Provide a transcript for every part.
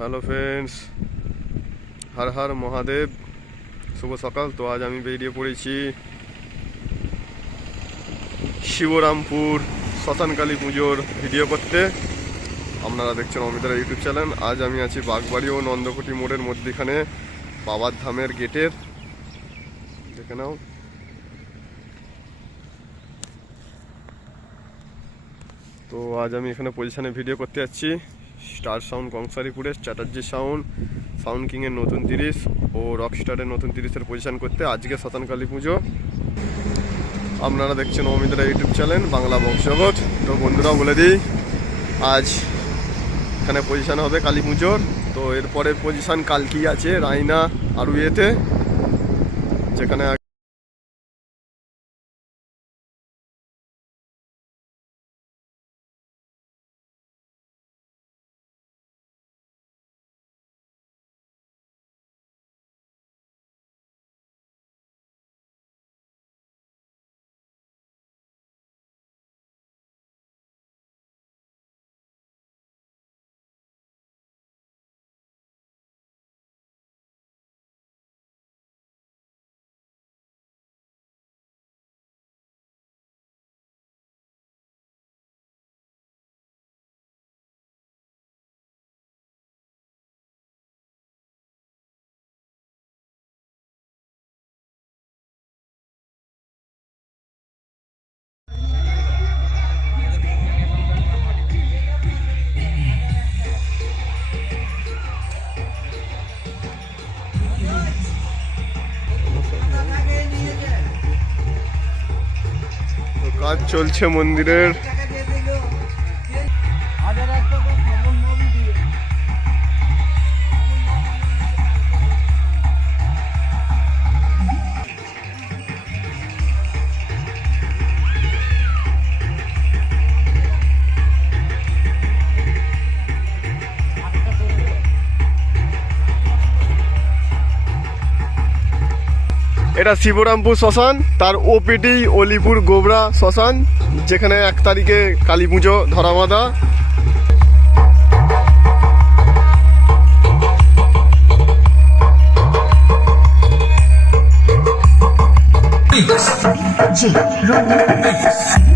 Hello friends Har Har Mahadev শুভ সকাল তো আজ আমি বেরিয়ে পড়েছি শিবরামপুর শ্মশানকালী পুজোর ভিডিও করতে আপনারা দেখছেন অমিতার ইউটিউব চ্যানেল আজ আমি আছি বাগবাড়ি ও নন্দকুটি মোড়ের মধ্যেখানে, বাবার ধামের গেটের। দেখে নাও। তো আজ আমি এখানে পজিশনে ভিডিও করতে যাচ্ছি। স্টার সাউন্ড কংসারিপুরের চ্যাটার্জি সাউন্ড সাউন্ড কিংয়ের নতুন তিরিশ ও রক স্টারের নতুন তিরিশের পজিশন করতে আজকে শতানকালী পুজো। আপনারা দেখছেন অমিতরা ইউটিউব চ্যানেল, বাংলা বংশগত তো বন্ধুরা বলে দিই, আজ এখানে পজিশান হবে কালী পুজোর। তো এরপরে পজিশন কালকি আছে রায়না আর ইয়েতে যেখানে কাজ চলছে মন্দিরের। এটা শিবরামপুর শ্মশান তার ওপিডি অলিপুর গোবরা শ্মশান যেখানে এক তারিখে কালী পুজো ধরাবাঁধা। G, roll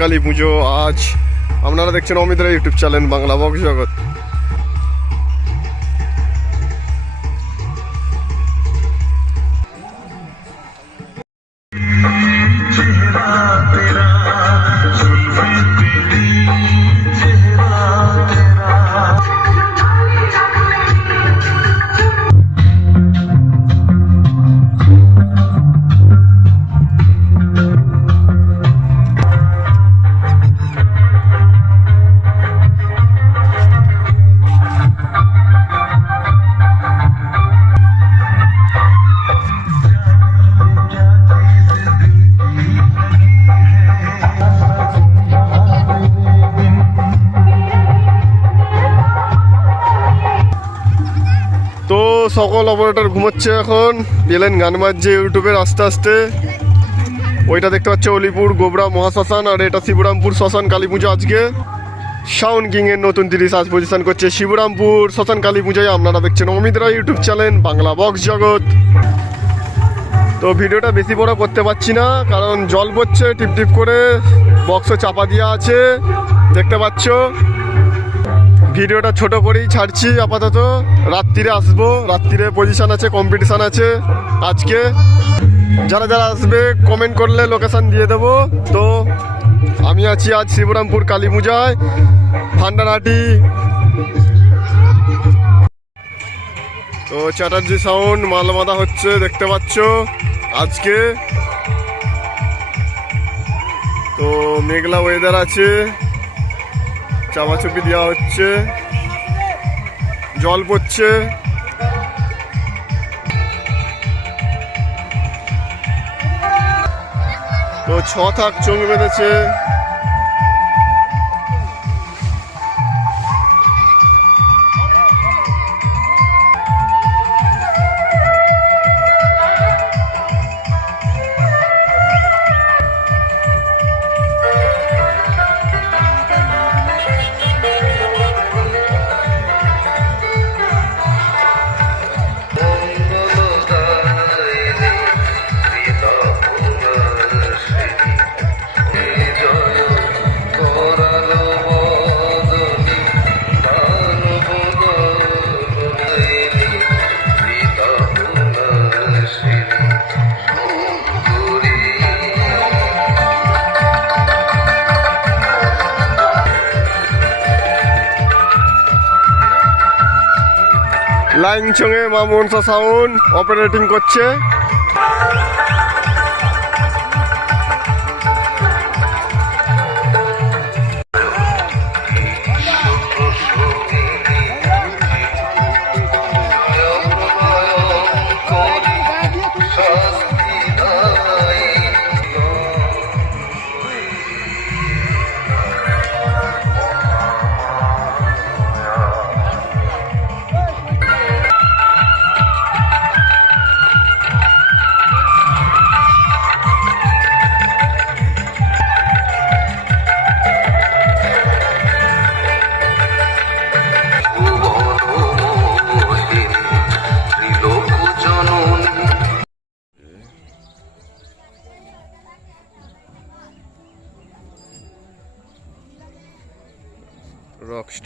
কালী পুজো আজ। আপনারা দেখছেন অমিতরা YouTube channel Bangla box Jagat. সকল অপারেটর ঘুমাচ্ছে এখন। পেলেন গান বাজছে ইউটিউবের আস্তে আস্তে। ওইটা দেখতে পাচ্ছে, অলিপুর, গোবরা, মহাশ্মশান, আর এটা শিবরামপুর শ্মশান, কালী পুজো আজকে। সাউন্ড কিং এর নতুন তিরিশ আজ পজিশন করছে শিবরামপুর শ্মশান, কালী পুজোয়। আপনারা দেখছেন Amit Roy YouTube channel Bangla box Jagat. তো ভিডিওটা বেশি বড় করতে পারছি না, কারণ জল পড়ছে, টিপ টিপ করে। বক্সও চাপা দেওয়া আছে। দেখতে পাচ্ছ ভিডিওটা ছোট করেই ছাড়ছি, আপাতত। রাত্রিরে আসব, রাত্রিরে পজিশন আছে কম্পিটিশন আছে। আজকে যারা যারা আসবে কমেন্ট করলে লোকেশন দিয়ে দেবো। তো আমি আছি আজ শিবরামপুর কালী পূজায় ভান্ডারহাটি। তো চ্যাটার্জি সাউন্ড মালমাদা হচ্ছে, দেখতে পাচ্ছ আজকে। তো মেঘলা ওয়েদার আছে। চাপাচুপি দেওয়া হচ্ছে। জল পড়ছে। তো ছ থাক চোখ বেঁধেছে। লাইন চঙে মা মনসা সাউন্ড অপারেটিং করছে।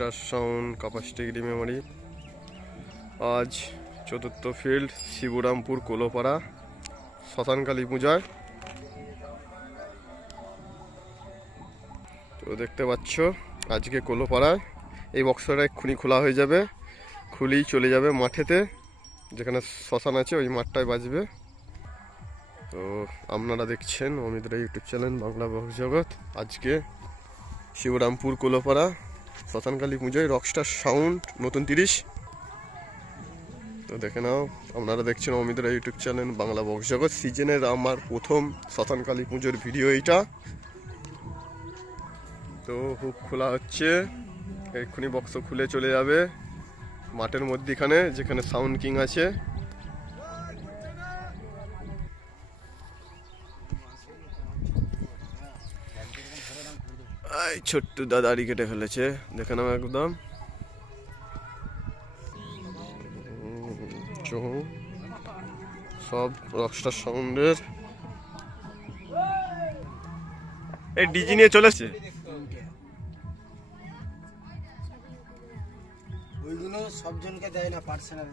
রকস্টার সাউন্ড ডিগ্রি মেমোরি আজ চতুর্থ ফিল্ড শিবরামপুর কোলোপাড়া শ্মশানকালী পূজায় তো দেখতে পাচ্ছ, আজকে কোলোপাড়ায় এই বক্সটা এক্ষুনি খোলা হয়ে যাবে। খুলেই চলে যাবে মাঠেতে। যেখানে শ্মশান আছে, ওই মাঠটায় বাজবে। তো আপনারা দেখছেন অমিতরা YouTube channel, Bangla box Jagat. আজকে শিবরামপুর কোলোপাড়া শ্মশানকালী পুজোয় রকস্টার সাউন্ড নতুন তিরিশ। তো দেখে নাও, আপনারা দেখছেন অমিতরা YouTube channel Bangla box Jagat. সিজনের আমার প্রথম শ্মশানকালী পুজোর ভিডিও এইটা। তো হুক খোলা হচ্ছে, এক্ষুনি বক্স খুলে চলে যাবে। মাঠের মধ্যিখানে, যেখানে সাউন্ড কিং আছে। এই ছোট্ট দাদারি কেটে ফেলেছে দেখে নাও একদম সব রকস্টার সাউন্ডের এই ডিজি নিয়ে চলেছে ওইগুলো সবজনকে দেয় না পার্সোনাল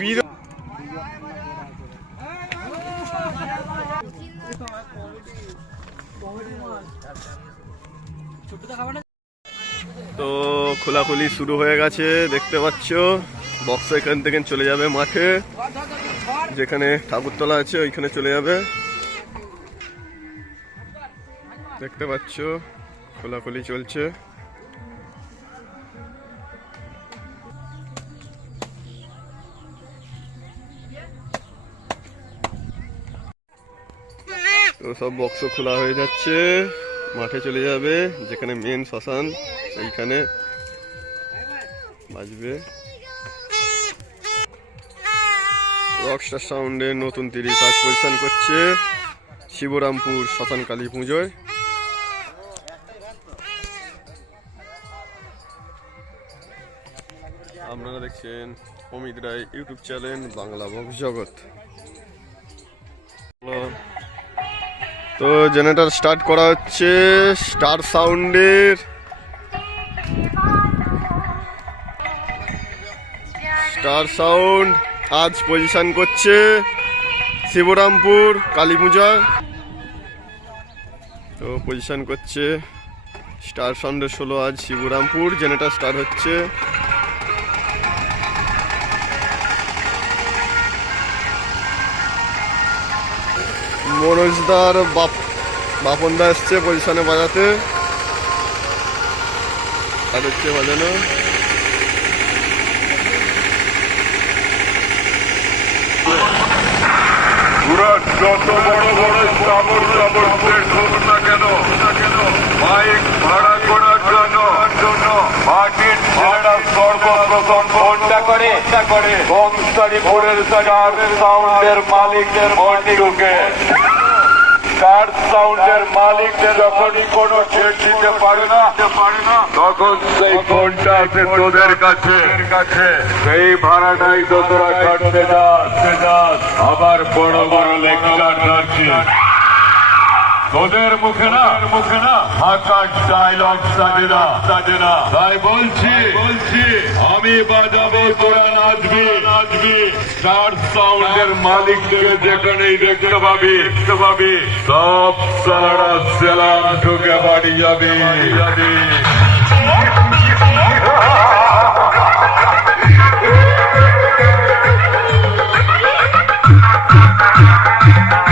বীর তো খোলাখুলি শুরু হয়ে গেছে, দেখতে পাচ্ছ? বক্স এখান থেকে চলে যাবে মাঠে। যেখানে ঠাকুরতলা আছে, ওইখানে চলে যাবে। দেখতে পাচ্ছ? খোলাখুলি চলছে। সব বক্স খোলা হয়ে যাচ্ছে। মাঠে চলে যাবে, যেখানে মেন শ্মশান, সেইখানে বাজবে রকস্টার সাউন্ডে নতুন তিরিশ আজ পরিচান করছে শিবরামপুর শ্মশান কালী পুজোয়। আপনারা দেখছেন Amit Roy YouTube channel Bangla box Jagat. তো জেনারেটার স্টার্ট করা হচ্ছে, স্টার সাউন্ডের। স্টার সাউন্ড আজ পজিশন করছে শিবরামপুর কালী পূজা তো পজিশন করছে, স্টার সাউন্ডের ষোলো আজ শিবরামপুর, জেনারেটর স্টার্ট হচ্ছে। অনুজদার বাপ, বাপনদা এসছে পজিশনে বাজাতে। আর হচ্ছে বাজানো। যত বড় বড় চাবর চাবর হোক না কেন? বাইক ভাড়া করার জন্য মাটির ছেলেরা সর্বপ্রথম ফোনটা করে করে সাউন্ডের স্টার সাউন্ডের কোনো দিতে পারে না, তখন সেই ফোনটা আছে তোদের কাছে। সেই ভাড়াটাই কাটতে যাস। আবার বড় বড় লেকচার তোদের মুখে না মুখে না। হাকার ডায়লগ কাজে না। তাই বলছি বলছি। আমি বাজাবো তোরা নাচবি। নাচবি। স্টার সাউন্ডের থেকে যেখানেই দেখতে পাবি দেখতে পাবি। সব সারা সেলাম ঢুকে বাড়ি যাবে। যাবে Thank you.